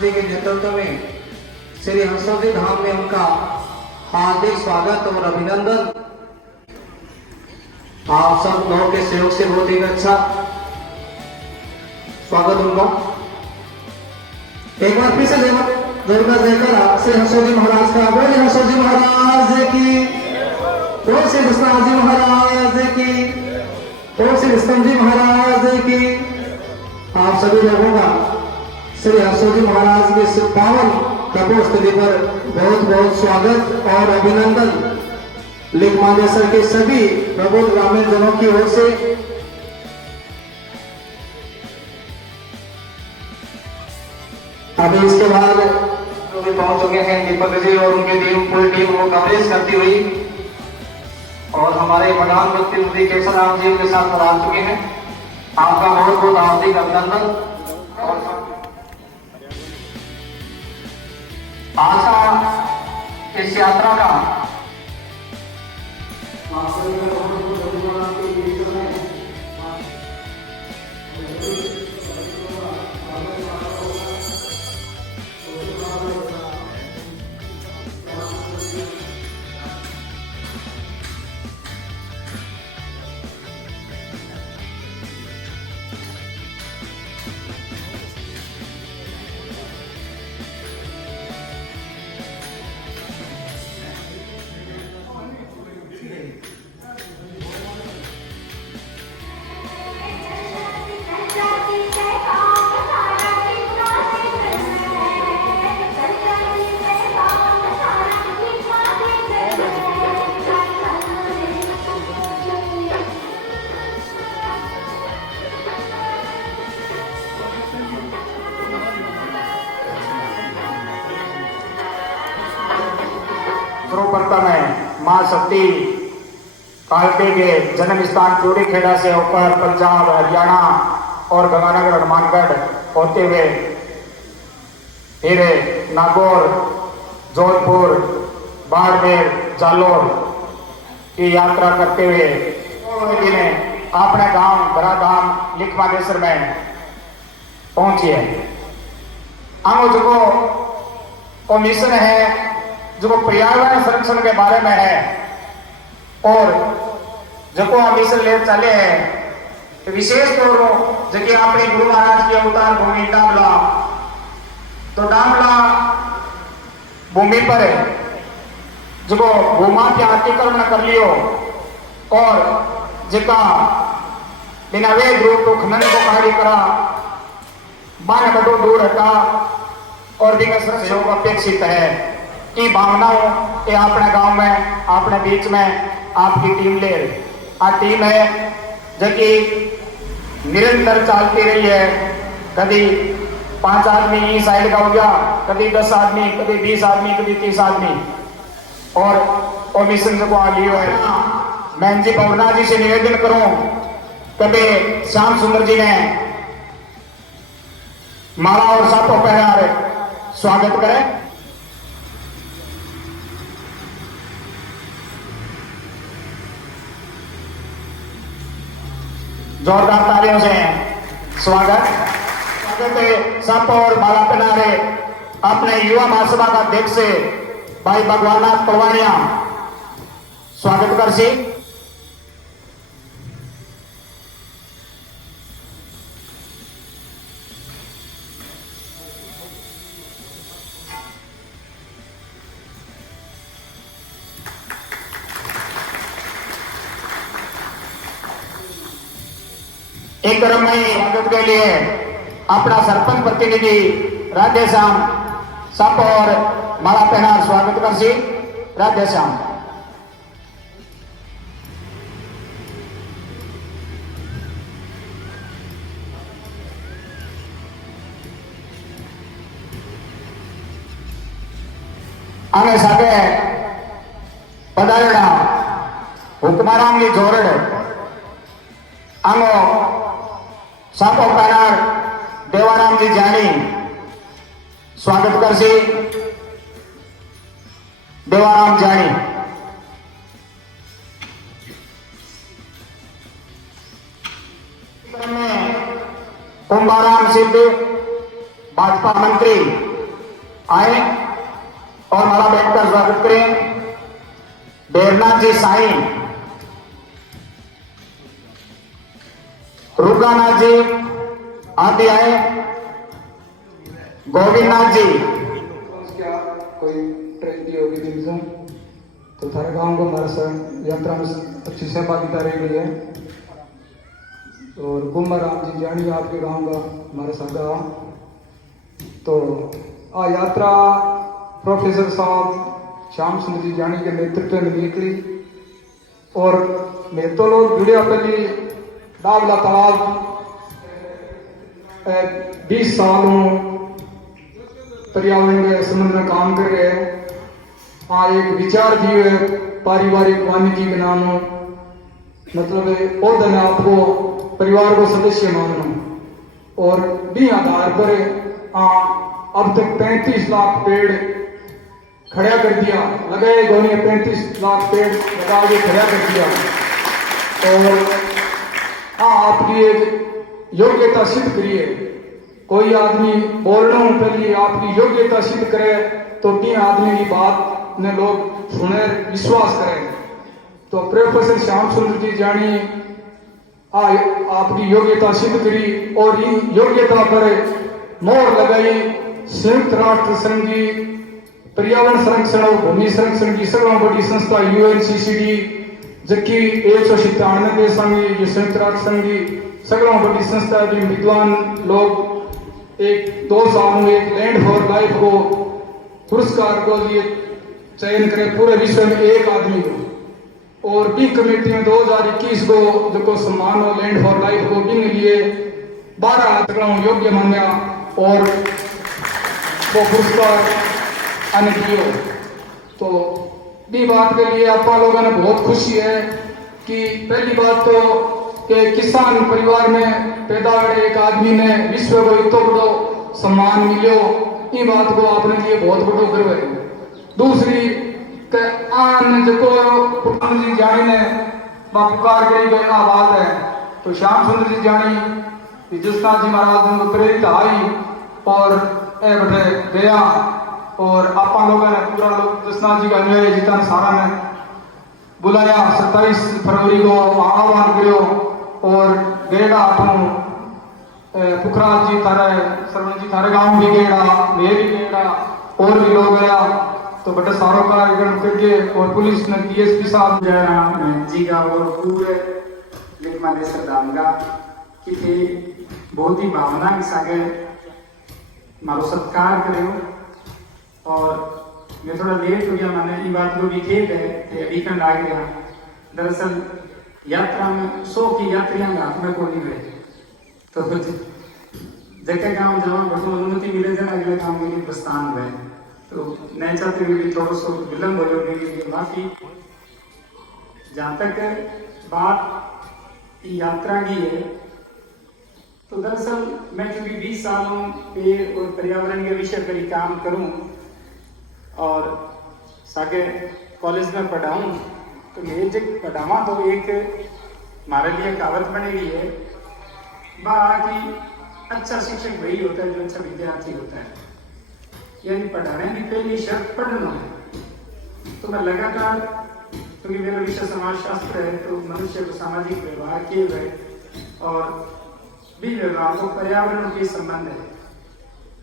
जी के नेतृत्व में श्री हंसोजी धाम में उनका हार्दिक स्वागत और अभिनंदन। आप सब लोगों के सहयोग से बहुत ही अच्छा स्वागत उनका। एक बार फिर से जोरदार देकर श्री हंसोजी महाराज का बोले हंसोजी महाराज की, बोल श्री कृष्णा जी महाराज की, बोल श्री विष्णु जी महाराज की। आप सभी लोगों का श्री हंसोजी महाराज के इस पावन तपोस्थली पर बहुत बहुत स्वागत और अभिनंदन लिखमादेसर के सभी प्रबुद्ध ग्रामीण जनों की ओर से। अभी इसके बाद पहुंच चुके हैं दीपक जी और उनकी टीम, पूरी टीम वो कवरेज करती हुई, और हमारे प्रधान मंत्री केशव राम जी के साथ पधार चुके हैं। आपका बहुत बहुत हार्दिक अभिनंदन। और आज का इस यात्रा का सर्वप्रथम है मां शक्ति कालके के जन्म स्थान चूड़ीखेड़ा से होकर पंजाब, हरियाणा और गंगानगर, हनुमानगढ़ होते हुए फिर नागौर, जोधपुर, बाड़मेर, जालोर की यात्रा करते हुए जिन्हें अपने गांव बराधाम लिखमादेसर में पहुंची है। हम जो मिशन है जो पर्यावरण संरक्षण के बारे में है, और जो हम मिशन ले चले हैं तो विशेष तौर पर जो अपने गुरु महाराज की अवतार भूमि डामला, तो डामला भूमि पर जो भूमा के अतिक्रमण कर लियो और जिका बिना वेद रूप तो खनन को कार्य करा, मान बटो दूर हटा और बिना सहयोग अपेक्षित है की भावनाओं ये अपने गांव में अपने बीच में आपकी टीम ले रही। आ टीम है जो कि निरंतर चलती रही है। कभी 5 आदमी इस साइड का हो गया, कभी 10 आदमी, कभी 20 आदमी, कभी 30 आदमी, और मिशन को आ लियो है। मैं जी पवना जी से निवेदन करूं कभी श्याम सुंदर जी ने माला और सातों पहनार स्वागत करें। जोरदार तालियों से स्वागत है। सब और माला पहनारे अपने युवा महासभा का अध्यक्ष से भाई भगवाननाथ पलवानिया स्वागत कर सी। एक क्रम में स्वागत के लिए अपना सरपंच प्रतिनिधि राधेश्याम सप और माला पहना स्वागत कर सी। राधेश्याम आगे साथे पधारेड़ा हुकमाराम की जोरड़ आंगो सापो पहनार देवाराम जी जानी स्वागत कर सी। देवाराम जानी कुंभाराम सिद्ध भाजपा मंत्री आए और माला बैठकर स्वागत करें। बेरनाथ जी साईं, रुगानाथ जी आदि आए। गोविंदनाथ जी क्या कोई ट्रेन दी होगी डिवीजन तो थारे गांव को हमारे संग यात्रा में अच्छी सहभागिता रही है। और कुंवर राम जी जानी आपके गांव का हमारे साथ तो आ यात्रा प्रोफेसर साहब श्याम सुंदर जी जानी के नेतृत्व में निकली और मैं तो लोग जुड़े पहले डावला तालाब 20 सालों पर्यावरण के संबंध में काम कर रहे हैं। हाँ, एक विचार दिए है पारिवारिक वानिकी के नाम मतलब और धन आपको परिवार को सदस्य मानना और भी आधार पर अब तक 35 लाख पेड़ खड़ा कर दिया, लगाए गौनी 35 लाख पेड़ लगा के खड़ा कर दिया। और हाँ, आपकी एक योग्यता सिद्ध करिए। कोई आदमी बोलना पहले आपकी योग्यता सिद्ध करे तो भी आदमी की बात ने लोग सुने विश्वास करें। तो प्रोफेसर श्याम सुंदर जी जानी आपकी योग्यता सिद्ध करी और इन योग्यता पर मोहर लगाई। संयुक्त राष्ट्र संघ की पर्यावरण संरक्षण और भूमि संरक्षण की सबसे बड़ी संस्था UNCCD जबकि 197 देशों में संयुक्त राष्ट्र संघ की सबसे बड़ी संस्था की विद्वान लोग एक 2 साल में एक लैंड फॉर लाइफ को पुरस्कार को लिए चयन करें पूरे विश्व में एक आदमी को। और बी कमेटी में 2021 को जो सम्मान हो लैंड फॉर लाइफ को बिंग लिए 12 योग्य मान्या और वो पुरस्कार अनदियो। तो भी बात के लिए आप लोगों ने बहुत खुशी है कि पहली बात तो कि किसान परिवार में पैदा हुए एक आदमी ने विश्व को इतना बड़ो सम्मान मिलो, ये बात को आपने लिए बहुत बड़ो गर्व है। दूसरी के आन जो पुरान जी जानी ने पुकार करी गई आवाज है तो श्याम सुंदर जी जानी जसनाथ जी महाराज ने प्रेरित आई और ए बटे गया और आप लोगों ने पूरा लोग जसनाथ जी का अनुयायी जितना सारा ने बुलाया 27 फरवरी को आह्वान करो और गेड़ा पुखराज जी थारे सरपंच जी थारे गांव भी गेड़ा मैं भी गेड़ा और भी लोग गया तो बड़े सारों का कार्यक्रम करके और पुलिस ने DSP साहब जी का और पूरे लिखमा दे सरदांगा कि बहुत ही भावना के सागे मारो सत्कार करो। और मैं थोड़ा लेट हो गया, मैंने ये बात को भी खेद है कि अभी कल आ गया। दरअसल यात्रा में 100 की यात्रियां हाथ में को नहीं गए तो जगह गाँव जाओ बसों अनुमति मिले थे अगले गाँव के लिए प्रस्थान हुए तो नहीं चाहते हुए भी थोड़ा सा विलम्ब हो जाएगी माफी। जहाँ तक बात यात्रा की है तो दरअसल मैं चूंकि 20 सालों पेड़ और पर्यावरण के विषय पर ही काम करूं और सागे कॉलेज में पढ़ाऊं तो मैं जब पढ़ावा तो एक हमारे लिए कहावत बनी हुई है कि अच्छा शिक्षक वही होता है जो अच्छा विद्यार्थी होता है। यानी पढ़ाने की पहली शर्त पढ़ना है। तो मैं लगातार क्योंकि मेरा विषय समाजशास्त्र है तो मनुष्य को सामाजिक व्यवहार किए गए और भी व्यवहार को पर्यावरण के संबंध है।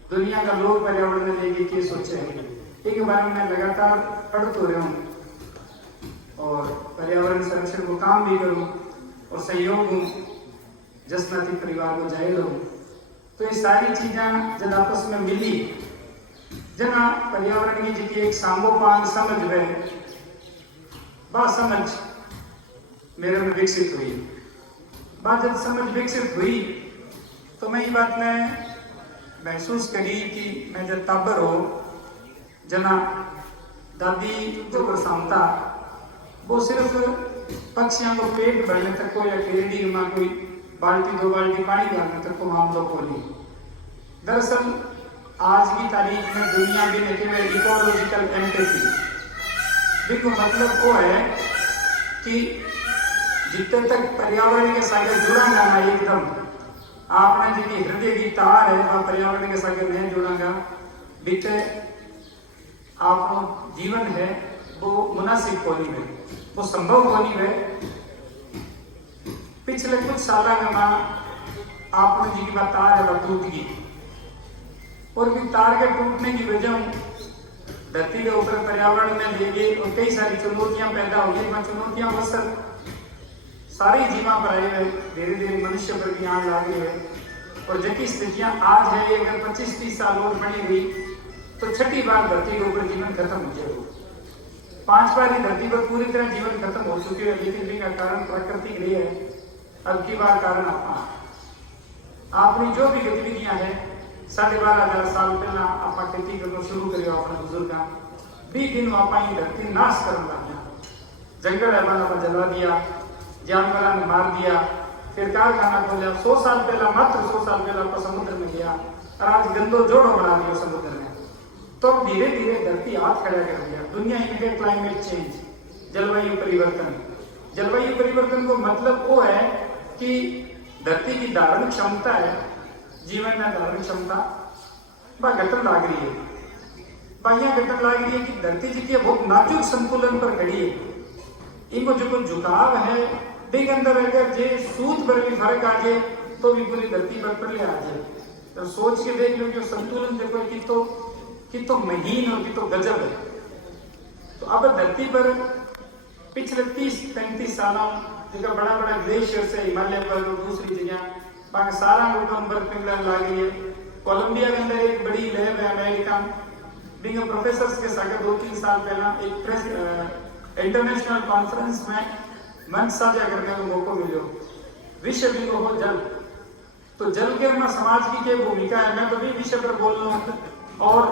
दुनिया का लोग पर्यावरण में लेके क्या सोचे हैं एक बारे में मैं लगातार पढ़ते हो रहा हूँ और पर्यावरण संरक्षण को काम भी करूँ और सहयोग हूँ जसनाती परिवार को जाहिर हूँ। तो ये सारी चीजें जब आपस में मिली जना पर्यावरण की जी एक सांगोपांग समझ गए बात समझ मेरे में विकसित हुई। बात जब समझ विकसित हुई तो मैं ये बात में महसूस करी कि मैं जब तबर हो जना दादी जो बरसाता वो सिर्फ पक्षियों को पेट भरने तक को या केरडी में कोई बाल्टी 2 बाल्टी पानी डालने तक को मामलों को नहीं। दरअसल आज की तारीख में दुनिया भी नहीं केवल इकोलॉजिकल एम्पैथी बिल्कुल मतलब वो है कि जितने तक पर्यावरण के साथ जुड़ा ना एकदम आपने जी हृदय की तार है वह पर्यावरण के साथ नहीं जुड़ागा बीते आप जीवन है वो मुनासिब कोनी है, वो संभव कोनी है। पिछले कुछ साल में आपने जी की बात तार है टूट गई, और भी तार के टूटने की वजह धरती के ऊपर पर्यावरण में ले गए और कई सारी चुनौतियां पैदा हो गई। चुनौतियां अवसर सारे जीवा पर आए हुए, धीरे धीरे मनुष्य पर भी आने लगे हुए। और जबकि स्थितियां आज है, अगर 25-30 साल और बनी हुई तो छठी बार धरती के ऊपर जीवन खत्म हो जाएगा। 5 बार ही धरती पर पूरी तरह जीवन खत्म हो चुके हैं, लेकिन इनका कारण प्राकृतिक नहीं है। अब की बार कारण आपने जो भी गतिविधियां हैं 12,500 साल पहला आप खेती करना शुरू करियो। अपने बुजुर्ग भी दिन आप धरती नाश करने लग गया, जंगल है जला दिया, जानवरों ने मार दिया, फिर कारखाना खोला। 100 साल पहला, मात्र 100 साल पहला आपको समुद्र में गया और आज गंदो जोड़ो बना दिया समुद्र में। तो धीरे धीरे धरती हाथ खड़ा कर दिया। दुनिया इनके क्लाइमेट चेंज, जलवायु परिवर्तन। जलवायु परिवर्तन को मतलब वो है कि धरती की धारण क्षमता है, जीवन में धारण क्षमता वह घटन लाग रही है। यह घटन लाग रही है कि धरती जी की बहुत नाजुक संतुलन पर खड़ी है। इनको जो झुकाव है देख अंदर अगर जे सूत पर भी फर्क आ जाए तो भी पूरी धरती पर पड़े आ जाए। तो सोच के देख लो कि संतुलन देखो कि तो महीन और कि तो गजब है। तो अब धरती पर पिछले 30-35 सालों जगह बड़ा बड़ा ग्लेशियर से हिमालय पर और दूसरी जगह सारा बर्फ पिघलने लगी है। कोलंबिया के अंदर एक बड़ी लैब है अमेरिका बिंग प्रोफेसर के साथ 2-3 साल पहला एक प्रेस इंटरनेशनल कॉन्फ्रेंस में मंच साझा करने का मौका मिलो। विषय भी हो जल, तो जल के में समाज की क्या भूमिका है, मैं तो भी विषय पर बोल रहा हूँ। और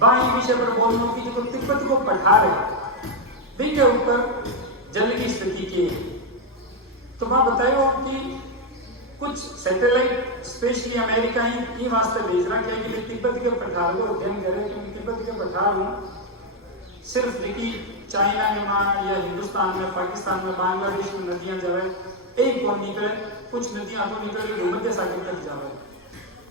बाई विषय पर बोल रहा हूँ कि जो तिब्बत को पठार है के ऊपर जल की स्थिति की है। तो मैं बताइए कि कुछ सैटेलाइट स्पेशली अमेरिका ही वास्ते भेज रहा है कि तिब्बत के पठार को अध्ययन करें, क्योंकि तिब्बत के पठार में सिर्फ देखिए चाइना में या हिंदुस्तान में, पाकिस्तान में, बांग्लादेश में नदियां जावे एक को निकले, कुछ नदियां तो निकल के भूमध्य सागर तक जावे,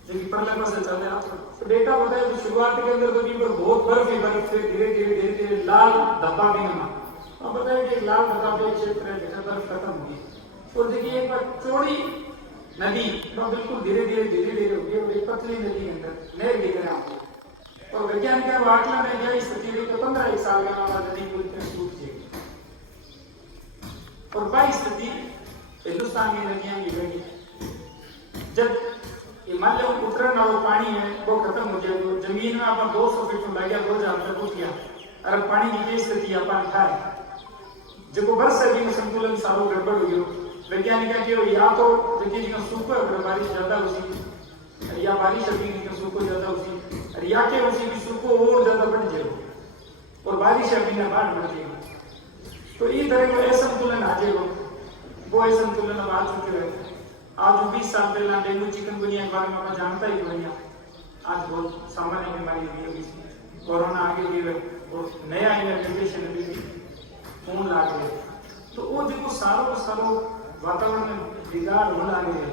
जो कि प्रलय से चल रहा है। तो डेटा बताया तो शुरुआत के अंदर तो पर बहुत बर्फ ही बर्फ, फिर धीरे धीरे लाल धब्बा भी नमा। अब बताइए कि लाल धब्बा भी क्षेत्र है जहाँ बर्फ खत्म हुई। और देखिए एक बार चौड़ी नदी तो बिल्कुल धीरे धीरे होगी और एक पतली नदी के अंदर नहर दिख रहे हैं। और वैज्ञानिक आकलन में यह स्थिति हुई तो 15 साल में नदी पूरी तरह सूख जाएगी। और वह स्थिति हिंदुस्तान की नदियां गिरेगी। जब हिमालय उत्तरायण वाला पानी है वो खत्म हो जाए तो जमीन में अपन 200 फीट में लग गया, 2000 तक उठ गया। अरे पानी की स्थिति अपन खाए जो वर्ष में संतुलन सारो गड़बड़ हो गयो। वैज्ञानिक के या तो देखिए सूखो बारिश ज्यादा होती या बारिश अभी सूखो ज्यादा होती या के उसी भी सूखो और ज्यादा बढ़ जाए और बारिश अभी ना बाढ़ बढ़ जाएगी। तो इस तरह का असंतुलन आ जाएगा। वो असंतुलन अब आ चुके हैं। आज 20 साल पहला डेंगू चिकनगुनिया के बारे में आप जानता ही बढ़िया, आज बहुत सामान्य बीमारी हुई। कोरोना आगे भी और नया इन्फेक्शन अभी भी फोन ला गए। तो वो देखो सालों वातावरण में बिगाड़ होने लगे है।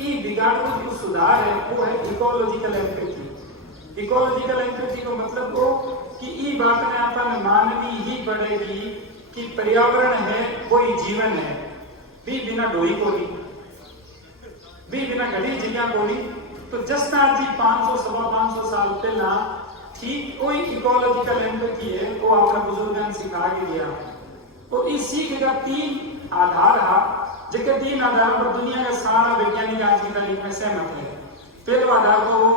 ये बिगाड़ को जो सुधार है वो है इकोलॉजिकल एम्पैथी। इकोलॉजिकल एम्पैथी का मतलब वो कि ये बात में अपन माननी ही पड़ेगी कि पर्यावरण है कोई जीवन है, भी बिना डोई को नहीं, भी बिना घड़ी जिया को नहीं। तो जस्ता जी 500-550 साल पहला ठीक कोई इकोलॉजिकल एम्पैथी है वो अपने बुजुर्गों ने सिखा के दिया। तो इस सीख का 3 आधार है, जिसके 3 आधार पर दुनिया का सारा वैज्ञानिक आज की तारीख में सहमत है। पहला आधार तो वो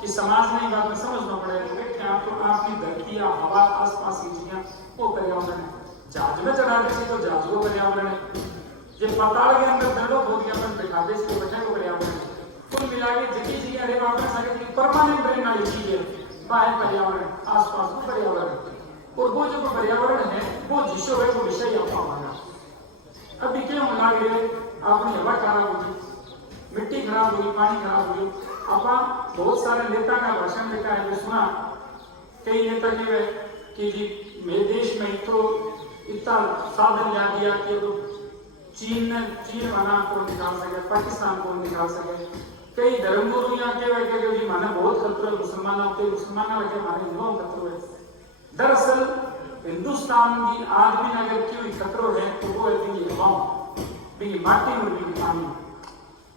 कि समाज में बात में समझना पड़ेगा कि आपको आपकी धरती या हवा आसपास की चीजें वो पर्यावरण है। जहाज में चढ़ा दे तो जहाज को पर्यावरण है। जो पताल के अंदर दंडो खोद के अपन बैठा दे इसको बैठे को पर्यावरण है। कुल मिला के जितनी चीजें अरे वापस आगे परमानेंट रहने वाली चीज है बाहर पर्यावरण, आसपास को पर्यावरण। और वो जो पर्यावरण है वो जिसो है वो विषय आपका हमारा। अब देखिए हम लगा रहे अपनी हवा खराब होगी, मिट्टी खराब होगी, पानी खराब होगी। आप बहुत सारे नेता का भाषण देखा है, सुना कई नेता के कि जी मेरे देश में तो इतना साधन ला दिया कि तो चीन वाला को निकाल सके, पाकिस्तान को निकाल सके, कई धर्मगुरु यहाँ के जी माने बहुत खतरो है मुसलमानों के, मुसलमानों लगे माने हिंदुओं खतरो है। दरअसल हिंदुस्तान की आदमी अगर क्यों खतरो है तो वो है बिंगी हवाओं, बिंगी माटी और बिंगी पानी,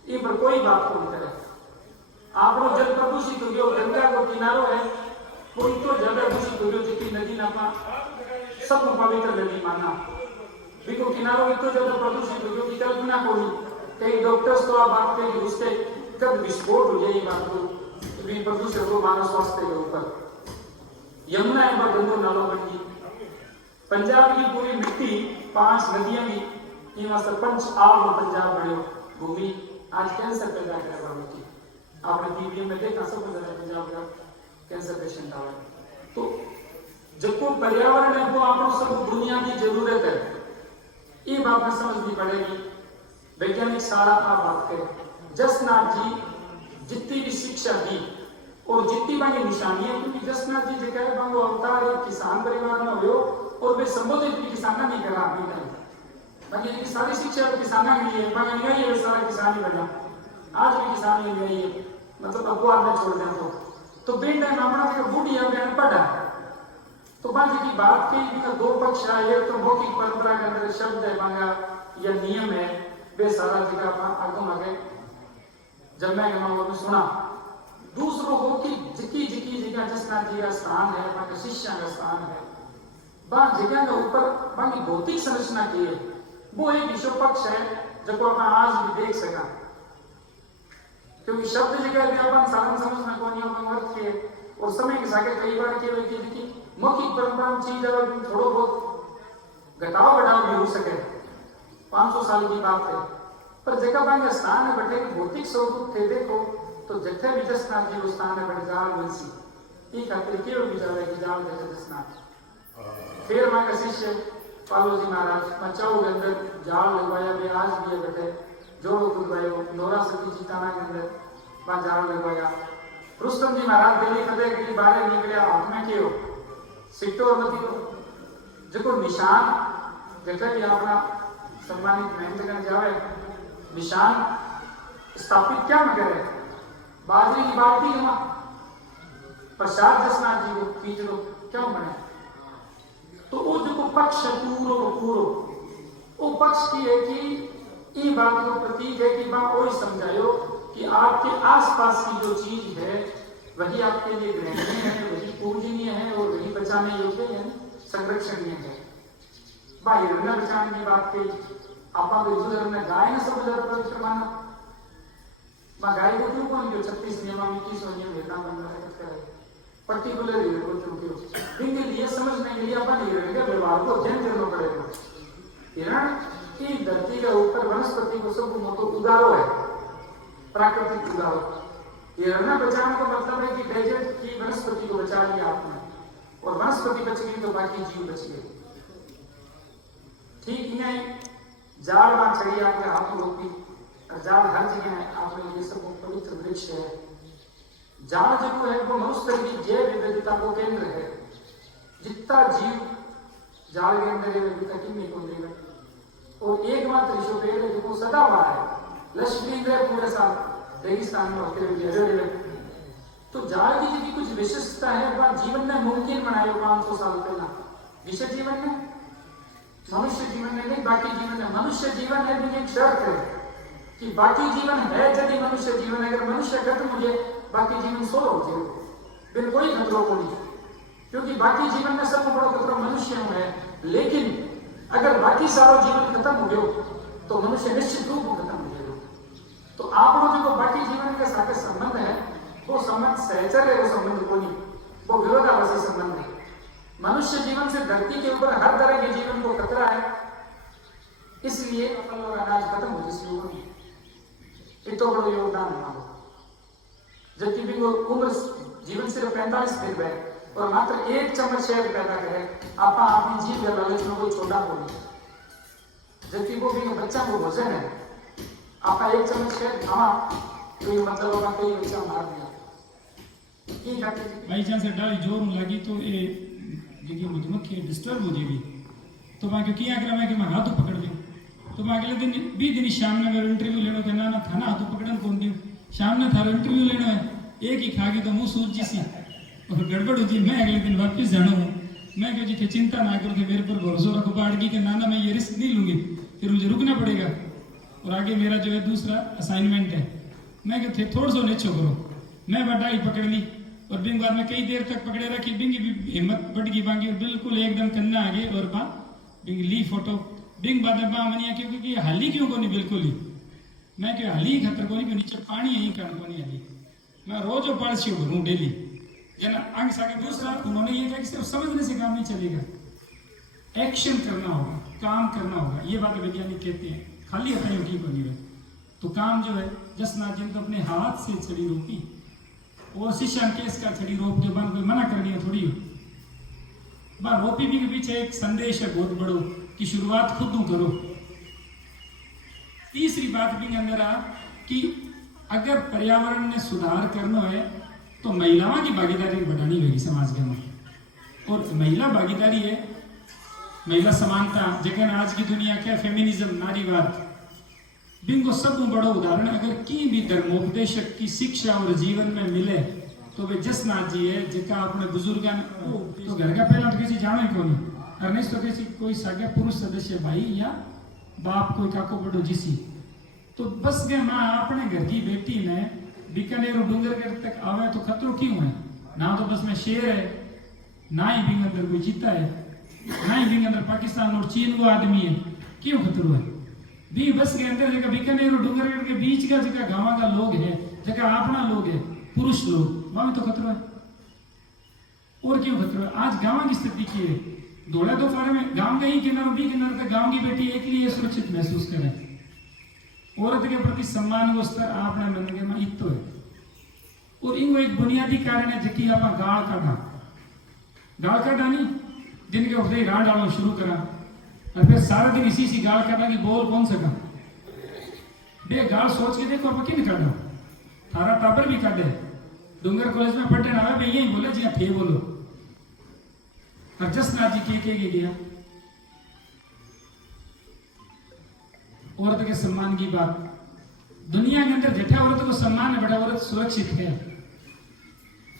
ये पर कोई बात को नहीं करे। आपको जल प्रदूषित हो गया, गंगा को किनारो है, कोई तो जल प्रदूषित हो गया जितनी नदी ना पा सब पवित्र नदी माना, बिको किनारो इतना ज्यादा प्रदूषित हो गया कि कल्पना को नहीं। कई डॉक्टर्स तो आप बात करें कि उसके कब विस्फोट हो जाए बात को, तो प्रदूषण को मानव स्वास्थ्य के ऊपर। यमुना एक बार गंगो नालों बन गई, पंजाब की पूरी मिट्टी 5 नदियां भी यहाँ सरपंच आप पंजाब बड़े भूमि आज कैंसर पैदा कर वालों की आपने टीवी में देखा सब पंजाब का कैंसर पेशेंट आवा। तो जब को पर्यावरण है वो आप सब बुनियादी जरूरत है, ये बात में समझनी पड़ेगी। वैज्ञानिक सारा आप बात करें, जसनाथ जी जितनी भी शिक्षा दी और जितनी बाकी निशानी है, क्योंकि जसनाथ जी जो है बांगो अवतार एक किसान परिवार में हो और वे संबोधित भी किसाना नहीं करा अपनी टाइम, बाकी सारी शिक्षा किसाना के लिए बाकी नहीं है, सारा किसान ही बना, आज भी किसान ही नहीं है, मतलब अखबार में छोड़ दें तो बेटा हमारा जो बूढ़िया में अनपढ़ है। तो बाकी की बात की 2 पक्ष है, एक तो मौखिक परंपरा के अंदर शब्द है मांगा या नियम है, वे सारा जगह आगे जब मैं सुना। दूसरों को कि जिकी जिकी जगह जसनाथ जी का स्थान है, वहां शिष्य का स्थान है, वहां जगह के ऊपर बाकी भौतिक संरचना की है, वो एक विश्व पक्ष है जो आप आज भी देख सका। क्योंकि शब्द जगह व्यापन साधन समझना को अर्थ के और समय के साथ कई बार की मौखिक परंपरा चीज अगर थोड़ा बहुत घटाव बढ़ाव भी हो सके, 500 साल की बात है, पर जगह बांगे स्थान है बटे भौतिक स्वरूप थे देखो तो जथे भी जसनाथ जी स्थान है बड़े जाल बंसी ये खातिर केवल विचार की जाल जैसे जसनाथ। फिर वहां का शिष्य पालो जी महाराज मचाओ के अंदर जाल लगवाया, वे आज भी है बटे जोड़ो खुदवायो, नोरा सती जीताना के अंदर वहां जाल लगवाया। रुस्तम जी महाराज दिल्ली फतेह के लिए बाहर निकलिया, हाथ में के हो सिट्टो और नदी को जो निशान जैसे भी अपना सम्मानित मेहनत करने जावे निशान स्थापित क्या न करे, बाजरी की बाल्टी है प्रसाद जसनाथ जी को खींच लो क्यों बने। तो वो जो पक्ष पूरो वो पक्ष की है कि ये बात का प्रतीक है कि बात वही समझायो कि आपके आसपास की जो चीज है वही आपके लिए ग्रहणीय है, वही पूजनीय है और वही बचाने योग्य है, संरक्षणीय है। भाई न बचाने की बात कही आप धर्म में गाय ने सब ज्यादा पवित्र माना, गाय को क्यों कौन क्यों 36 नियम 21 नियम भेदना बन रहा है पर्टिकुलर को क्यों इनके लिए समझने के लिए अपन हिरण के व्यवहार को अध्ययन करना पड़ेगा। हिरण की धरती के ऊपर वनस्पति को सब मोटो उगारो है, प्राकृतिक उगारो। हिरण बचाने का मतलब है कि डेजर्ट की वनस्पति को बचा लिया आपने और वनस्पति बच गई तो बाकी जीव बच गए। ठीक नहीं जाल बात चाहिए आपके हाथ में रोकी और जाल हर जगह है, आपने ये सब पवित्र वृक्ष है। जाल जो है वो मनुष्य की जैव विविधता को केंद्र है, जितना जीव जाल के अंदर है कितनी को देगा और एकमात्र विश्व पेड़ है जो सदा हुआ है, लश्करी पूरे साल रेगिस्तान में होते हुए। तो जाल की जी कुछ विशिष्टता है वह जीवन में मुमकिन बनाए 500 साल पहला विषय जीवन में, मनुष्य जीवन में नहीं बाकी जीवन में। मनुष्य जीवन है भी एक शर्त है कि बाकी जीवन है यदि मनुष्य जीवन अगर मनुष्य खत्म हो जाए बाकी जीवन सोलो हो जाए बिन कोई खतरों को नहीं, क्योंकि बाकी जीवन में सबसे बड़ा खतरा मनुष्य है। लेकिन अगर बाकी सारा जीवन खत्म हो गया तो मनुष्य निश्चित रूप में खत्म हो जाएगा। तो आप लोग जो बाकी जीवन के साथ संबंध है वो संबंध सहचर है, वो संबंध को नहीं, वो विरोधाभासी संबंध है। मनुष्य जीवन से धरती के ऊपर हर तरह के जीवन को खतरा है, इसलिए फल और अनाज खत्म हो जिस लोगों ने इतना बड़ा योगदान है। जबकि भी वो उम्र जीवन सिर्फ 45 दिन है और मात्र 1 चम्मच शहद पैदा करे आप अपनी जीव या लालच में कोई छोटा बोले, जबकि वो भी बच्चा को भोजन है आप 1 चम्मच शहद खावा तो ये मतलब होगा कोई बच्चा मार दिया। बाई चांस डाली जोर लगी तो ये देखिए मधुमक्खी डिस्टर्ब हो जाएगी तो मैं क्यों किया करा मैं कि मैं हाथ पकड़ दूं तो मैं अगले दिन 20 दिन शाम में अगर इंटरव्यू लेना कहना ना था ना हाथ पकड़न कौन दूं शाम ने थारा इंटरव्यू लेना है, एक ही खा के तो मुंह सूझ जी सी और गड़बड़ हो जी, मैं अगले दिन वापस जाना हूँ। मैं कह जी थे चिंता ना करो, मेरे पर भरोसा रखो बाड़गी के नाना, मैं ये रिस्क नहीं लूंगी, फिर मुझे रुकना पड़ेगा और आगे मेरा जो है दूसरा असाइनमेंट है। मैं कहते थोड़ा सा नीचो करो, मैं बटाई पकड़ ली और बिंग बाद में कई देर तक पकड़े रखी, बिंगी भी हिम्मत बढ़ गई बांगी और बिल्कुल एकदम कन्ना आगे और बा बिंग ली फोटो बिंग बाद में बा मनिया क्योंकि हाली क्यों को नहीं बिल्कुल ही, मैं क्यों हाली खतर को नहीं, नीचे पानी यही कारण को नहीं हाली, मैं रोज पालसी भरूँ डेली जना अंग साके। दूसरा उन्होंने ये कहा कि सिर्फ समझने से काम नहीं चलेगा, एक्शन करना होगा, काम करना होगा। ये बात वैज्ञानिक कहते हैं, खाली अपने की को नहीं रहे तो काम जो है जसनाथ जी ने तो अपने हाथ से छड़ी रोकी और शिष्य केस का छड़ी रोक के बाद कोई मना करनी है थोड़ी हो बा रोपी भी के पीछे एक संदेश है बहुत बड़ो कि शुरुआत खुद करो। तीसरी बात भी अंदर आ कि अगर पर्यावरण में सुधार करना है तो महिलाओं की भागीदारी बढ़ानी होगी समाज के अंदर। और महिला भागीदारी है, महिला समानता जगह आज की दुनिया क्या फेमिनिज्म नारीवाद बिंगो सब बड़ो उदाहरण अगर की भी धर्मोपदेशक की शिक्षा और जीवन में मिले तो वे जसनाथ जी है जिका अपने बुजुर्ग तो घर का पहला तो किसी जानो ही कौन और नहीं तो किसी कोई सागे पुरुष सदस्य भाई या बाप कोई काको बड़ो जिसी तो बस गए माँ अपने घर की बेटी ने बीकानेर और डूंगरगढ़ तक आवे तो खतरो क्यों है ना, तो बस में शेर है ना ही बिंग अंदर कोई जीता है ना ही बिंग अंदर पाकिस्तान और चीन वो आदमी है, क्यों खतरो है भी बस के अंदर जगह बीकानेर और डूंगरगढ़ के बीच का जगह गांव का लोग है जगह अपना लोग है पुरुष लोग वहां तो खतरा है। और क्यों खतरा है? आज गांव की स्थिति की है, दौड़ा दोपहर में गांव का ही किनारों भी किनारे तक गांव की बेटी एक लिए सुरक्षित महसूस करे, औरत के प्रति सम्मान को स्तर आपने मन के में इतो है। और इनको एक बुनियादी कारण है जिकी आप गाल काटा नहीं दिन के उठते ही राह डालना शुरू करा और फिर सारा दिन इसी सी गाल काटा की बोल कौन सका बे गाल सोच के देखो आप किन काटा थारा टाबर भी काटे डूंगर कॉलेज में पढ़ने आया भाई यही बोले जी थे बोलो और जसनाथ जी के गया औरत के सम्मान की बात। दुनिया के अंदर जठा औरत को सम्मान है, बड़ा औरत सुरक्षित है।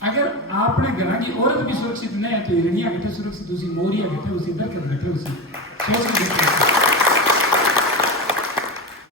अगर आपने घर की औरत भी सुरक्षित नहीं है तो हिरनिया घटे सुरक्षित, उसी मोरिया घटे, उसी दरकत घटे, उसी सोच के